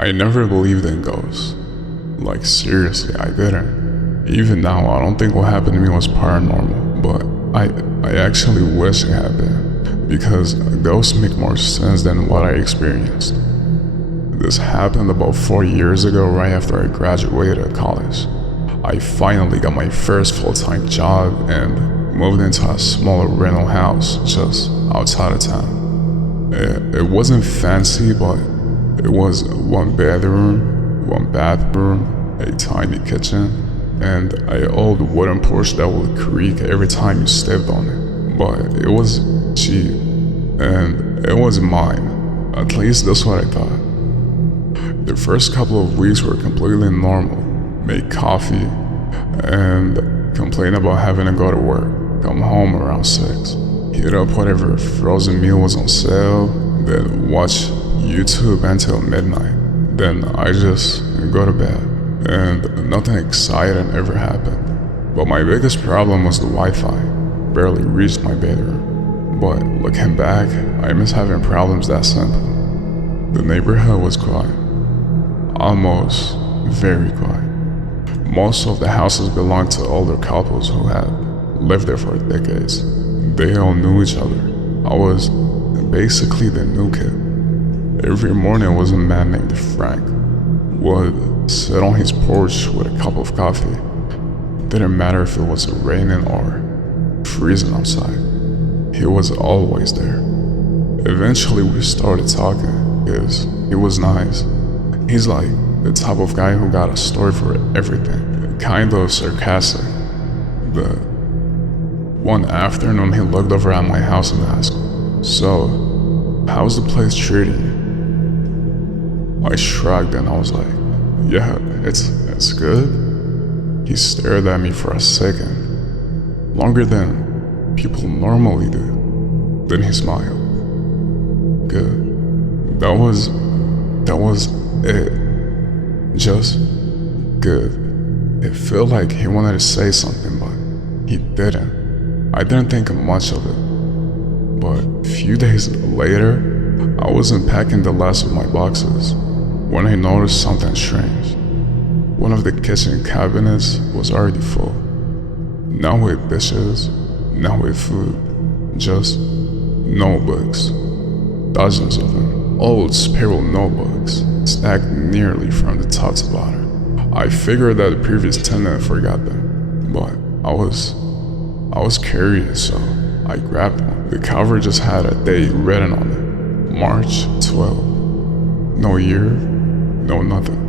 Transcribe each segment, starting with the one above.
I never believed in ghosts. Like, seriously, I didn't. Even now, I don't think what happened to me was paranormal, but I actually wish it had been, because ghosts make more sense than what I experienced. This happened about 4 years ago, right after I graduated college. I finally got my first full-time job and moved into a smaller rental house just outside of town. It wasn't fancy, but it was 1 bedroom, 1 bathroom, a tiny kitchen, and an old wooden porch that would creak every time you stepped on it. But it was cheap, and it was mine. At least that's what I thought. The first couple of weeks were completely normal. Make coffee, and complain about having to go to work. Come home around 6. Heat up whatever frozen meal was on sale, then watch YouTube until midnight. Then I just go to bed, and nothing exciting ever happened. But my biggest problem was the Wi-Fi. Barely reached my bedroom. But looking back, I miss having problems that simple. The neighborhood was quiet. Almost very quiet. Most of the houses belonged to older couples who had lived there for decades. They all knew each other. I was basically the new kid. Every morning was a man named Frank. Would sit on his porch with a cup of coffee. Didn't matter if it was raining or freezing outside. He was always there. Eventually we started talking because he was nice. He's like the type of guy who got a story for everything, kind of sarcastic. The one afternoon he looked over at my house and asked, "So, how's the place treating you?" I shrugged and I was like, "Yeah, it's good." He stared at me for a second, longer than people normally do. Then he smiled. Good. That was it. Just good. It felt like he wanted to say something, but he didn't. I didn't think much of it. But a few days later, I was unpacking the last of my boxes when I noticed something strange. One of the kitchen cabinets was already full. Not with dishes, not with food, just notebooks. Dozens of them. Old spiral notebooks, stacked nearly from the top to bottom. I figured that the previous tenant forgot them, but I was curious, so I grabbed one. The cover just had a date written on it. March 12th. No year, no nothing.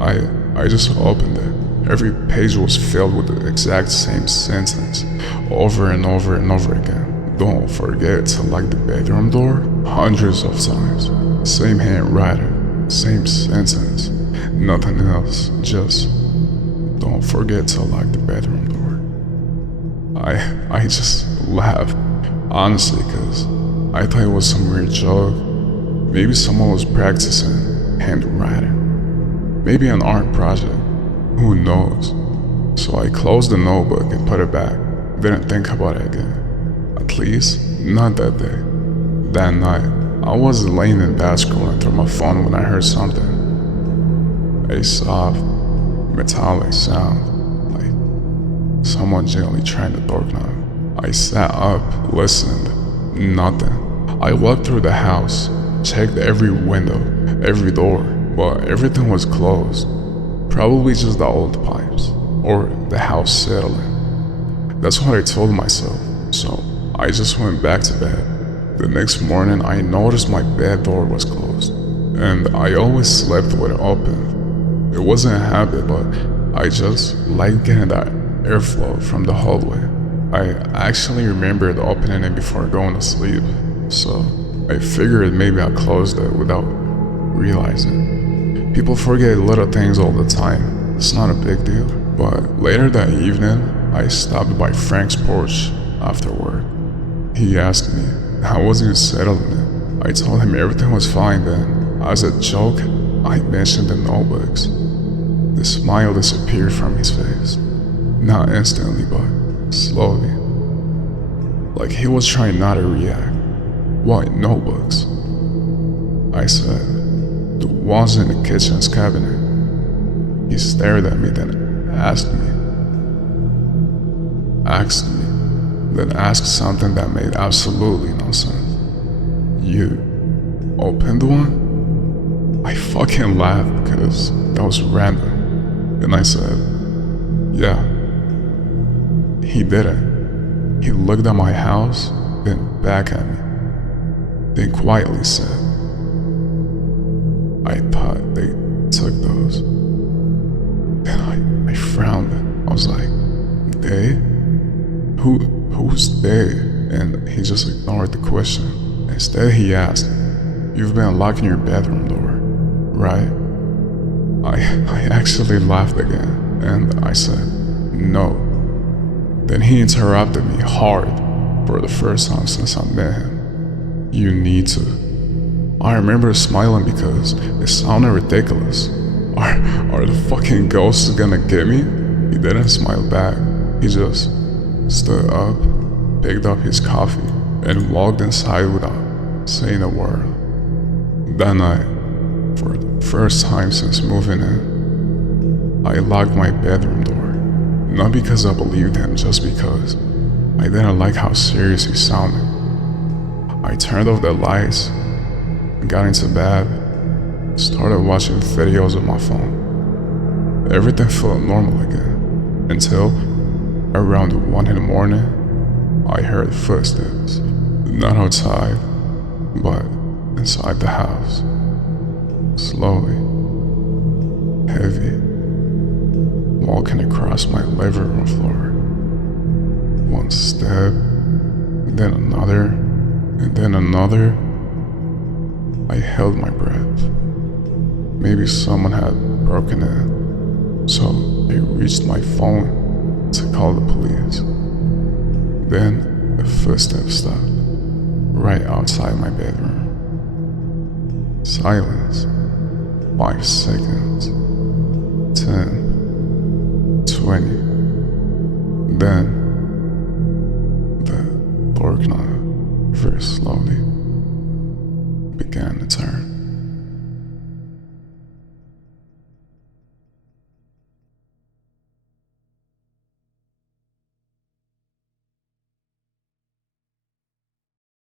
I just opened it. Every page was filled with the exact same sentence, over and over and over again. "Don't forget to lock the bedroom door," hundreds of times. Same handwriting, same sentence, nothing else, just "Don't forget to lock the bedroom door." I just laughed, honestly, cause I thought it was some weird joke. Maybe someone was practicing handwriting. Maybe an art project, who knows? So I closed the notebook and put it back, didn't think about it again. At least, not that day. That night, I was laying in bed scrolling through my phone when I heard something. A soft, metallic sound, like someone gently trying to door knock. I sat up, listened, nothing. I walked through the house, checked every window, every door, but everything was closed. Probably just the old pipes, or the house settling. That's what I told myself, so I just went back to bed. The next morning, I noticed my bed door was closed, and I always slept with it open. It wasn't a habit, but I just liked getting that airflow from the hallway. I actually remembered opening it before going to sleep, so I figured maybe I closed it without realizing. People forget little things all the time. It's not a big deal. But later that evening, I stopped by Frank's porch after work. He asked me, how was he settling it? I told him everything was fine then. As a joke, I mentioned the notebooks. The smile disappeared from his face. Not instantly, but slowly. Like he was trying not to react. What notebooks? I said, the was in the kitchen's cabinet. He stared at me, then asked something that made absolutely no sense. "You opened one?" I fucking laughed because that was random. Then I said, "Yeah." He didn't. He looked at my house, then back at me, then quietly said, "I thought they took those." Then I frowned. I was like, "They? Who's they?" And he just ignored the question. Instead he asked, "You've been locking your bedroom door, right?" I actually laughed again, and I said, "No." Then he interrupted me hard for the first time since I met him. "You need to." I remember smiling because it sounded ridiculous. Are the fucking ghosts gonna get me? He didn't smile back. He just stood up, picked up his coffee, and walked inside without saying a word. That night, for the first time since moving in, I locked my bedroom door. Not because I believed him, just because I didn't like how serious he sounded. I turned off the lights, got into bed, started watching videos on my phone. Everything felt normal again, until around 1 in the morning, I heard footsteps, not outside, but inside the house. Slowly, heavy, walking across my living room floor. One step, then another, and then another. I held my breath. Maybe someone had broken in, so I reached my phone to call the police. Then the footsteps stopped, right outside my bedroom. Silence. 5 seconds. 10. 20. Then the door knob very